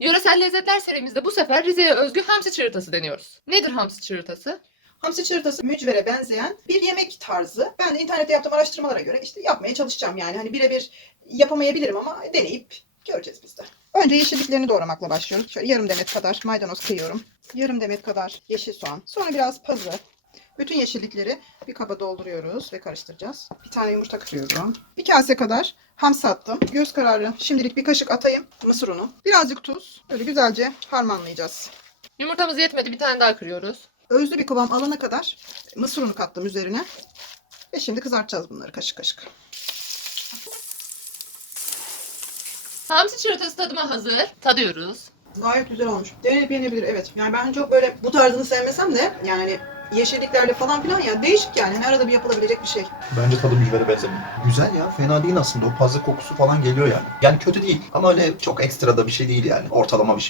Yöresel Lezzetler serimizde bu sefer Rize'ye özgü hamsi çırıltası deniyoruz. Nedir hamsi çırıltası? Hamsi çırıltası mücvere benzeyen bir yemek tarzı. Ben internette yaptığım araştırmalara göre işte yapmaya çalışacağım yani. Hani birebir yapamayabilirim ama deneyip göreceğiz biz de. Önce yeşilliklerini doğramakla başlıyoruz. Şöyle yarım demet kadar maydanoz kıyıyorum. Yarım demet kadar yeşil soğan. Sonra biraz pazı. Bütün yeşillikleri bir kaba dolduruyoruz ve karıştıracağız. Bir tane yumurta kırıyorum. Bir kase kadar ham sattım. Göz kararı şimdilik bir kaşık atayım mısır unu. Birazcık tuz. Böyle güzelce harmanlayacağız. Yumurtamız yetmedi. Bir tane daha kırıyoruz. Özlü bir kıvam alana kadar mısır unu kattım üzerine. Ve şimdi kızartacağız bunları kaşık kaşık. Hamsi çırıltısı tadıma hazır. Tadıyoruz. Gayet güzel olmuş. Deneyip yenebilir. Evet. Yani ben çok böyle bu tarzını sevmesem de yani hani yeşilliklerle falan filan ya değişik yani. her arada bir yapılabilecek bir şey. Bence tadı mücveri benzemiyor. Güzel ya fena değil aslında o pazı kokusu falan geliyor yani. Yani kötü değil ama öyle çok ekstra da bir şey değil yani ortalama bir şey.